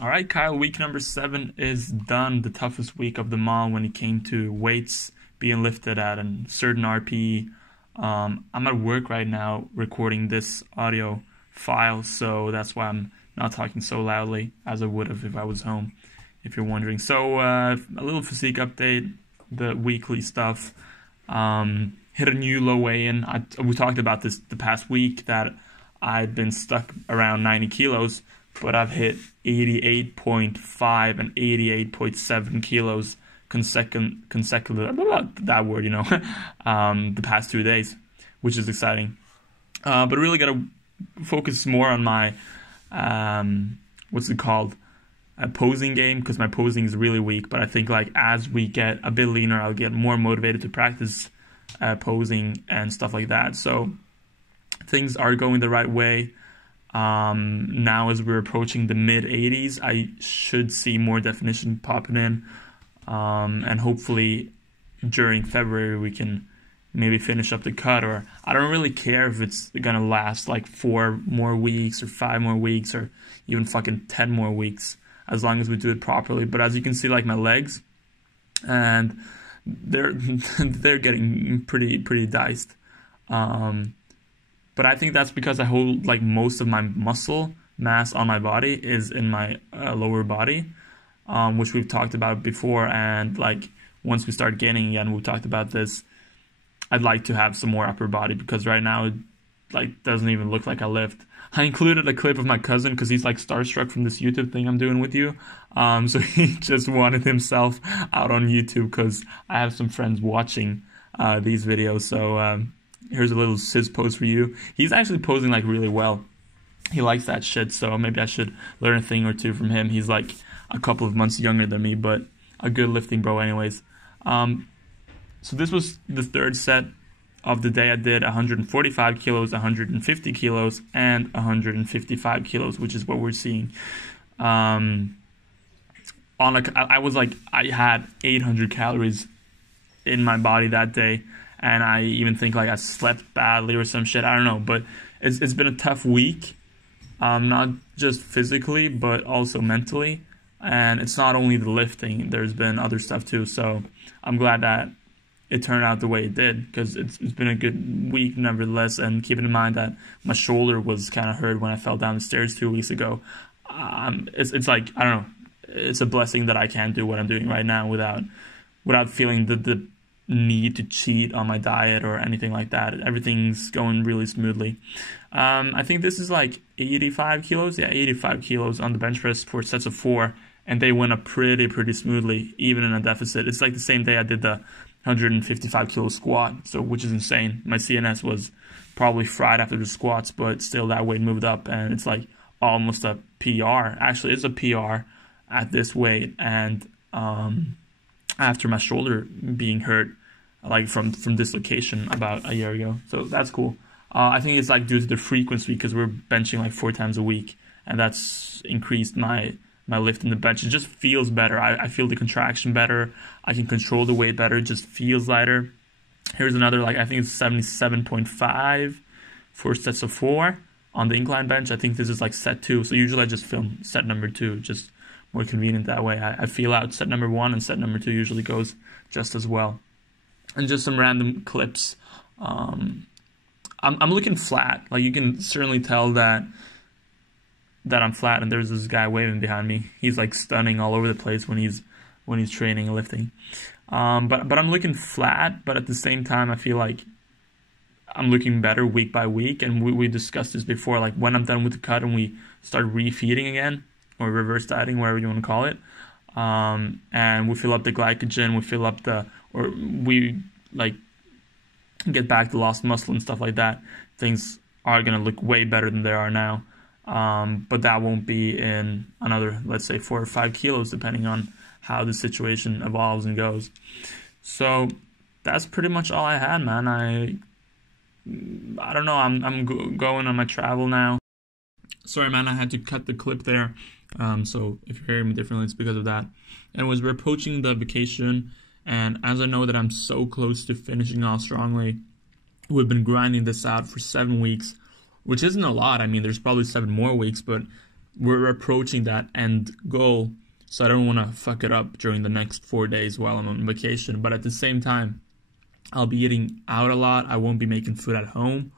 All right, Kyle, week number 7 is done. The toughest week of them all when it came to weights being lifted at a certain RPE. I'm at work right now recording this audio file, so that's why I'm not talking so loudly as I would have if I was home, if you're wondering. So a little physique update, the weekly stuff. Hit a new low weigh-in. We talked about this the past week that I'd been stuck around 90 kilos, but I've hit 88.5 and 88.7 kilos consecutive, that word, the past 2 days, which is exciting. But really got to focus more on my, posing game, because my posing is really weak. But I think like as we get a bit leaner, I'll get more motivated to practice posing and stuff like that. So things are going the right way. Now as we're approaching the mid 80s, I should see more definition popping in, and hopefully during February we can maybe finish up the cut. Or I don't really care if it's gonna last like 4 more weeks or 5 more weeks or even fucking 10 more weeks, as long as we do it properly. But as you can see, like my legs, and they're getting pretty diced. But I think that's because I hold like most of my muscle mass on my body is in my lower body, which we've talked about before. And like once we start gaining again, we've talked about this, I'd like to have some more upper body, because right now it like doesn't even look like I lift. I included a clip of my cousin because he's like starstruck from this YouTube thing I'm doing with you. So he just wanted himself out on YouTube because I have some friends watching these videos. So here's a little sis pose for you. He's actually posing like really well. He likes that shit, so maybe I should learn a thing or two from him. He's like a couple of months younger than me, but a good lifting bro anyways. So this was the 3rd set of the day. I did 145 kilos, 150 kilos, and 155 kilos, which is what we're seeing. I had 800 calories in my body that day. And I even think like I slept badly or some shit. I don't know, but it's been a tough week, not just physically, but also mentally. And it's not only the lifting, there's been other stuff too. So I'm glad that it turned out the way it did, because it's been a good week nevertheless. And keeping in mind that my shoulder was kind of hurt when I fell down the stairs 2 weeks ago. It's like, I don't know, it's a blessing that I can do what I'm doing right now without feeling the need to cheat on my diet or anything like that. Everything's going really smoothly. I think this is like 85 kilos. Yeah, 85 kilos on the bench press for sets of 4, and they went up pretty smoothly, even in a deficit. It's like the same day I did the 155 kilo squat, so which is insane. My CNS was probably fried after the squats, but still that weight moved up, and it's like almost a PR. Actually, it's a PR at this weight, and after my shoulder being hurt, like from dislocation about a year ago. So that's cool. I think it's like due to the frequency, because we're benching like 4 times a week, and that's increased my lift in the bench. It just feels better. I feel the contraction better. I can control the weight better. It just feels lighter. Here's another, like I think it's 77.5 for sets of 4 on the incline bench. I think this is like set 2. So usually I just film set number 2, just more convenient that way. I feel out set number 1, and set number 2 usually goes just as well. And just some random clips. I'm looking flat. Like you can certainly tell that I'm flat, and there's this guy waving behind me. He's like stunning all over the place when he's training and lifting. But I'm looking flat, but at the same time I feel like I'm looking better week by week. And we discussed this before, like when I'm done with the cut and we start refeeding again, or reverse dieting, whatever you want to call it, and we fill up the glycogen, we like get back the lost muscle and stuff like that, things are going to look way better than they are now. But that won't be in another, let's say, 4 or 5 kilos, depending on how the situation evolves and goes. So that's pretty much all I had, man. I don't know, I'm going on my travel now. Sorry, man, I had to cut the clip there. So if you're hearing me differently, it's because of that. Anyways, we're approaching the vacation, and as I know that I'm so close to finishing off strongly, we've been grinding this out for 7 weeks, which isn't a lot. I mean, there's probably 7 more weeks, but we're approaching that end goal. So I don't want to fuck it up during the next 4 days while I'm on vacation. But at the same time, I'll be eating out a lot. I won't be making food at home.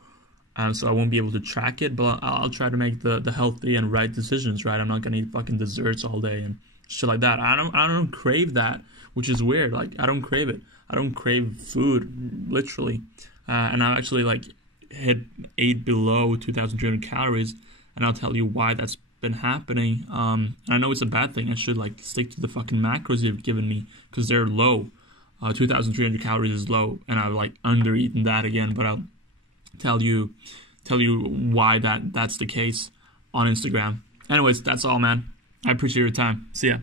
So I won't be able to track it. But I'll try to make the healthy and right decisions, right? I'm not going to eat fucking desserts all day and shit like that. I don't crave that, which is weird. Like, I don't crave it. I don't crave food, literally. And I actually, like, ate below 2,300 calories. And I'll tell you why that's been happening. I know it's a bad thing. I should like stick to the fucking macros you've given me because they're low. 2,300 calories is low, and I've like under-eaten that again. But I'll tell you why that's the case on Instagram. Anyways, that's all, man. I appreciate your time. See ya.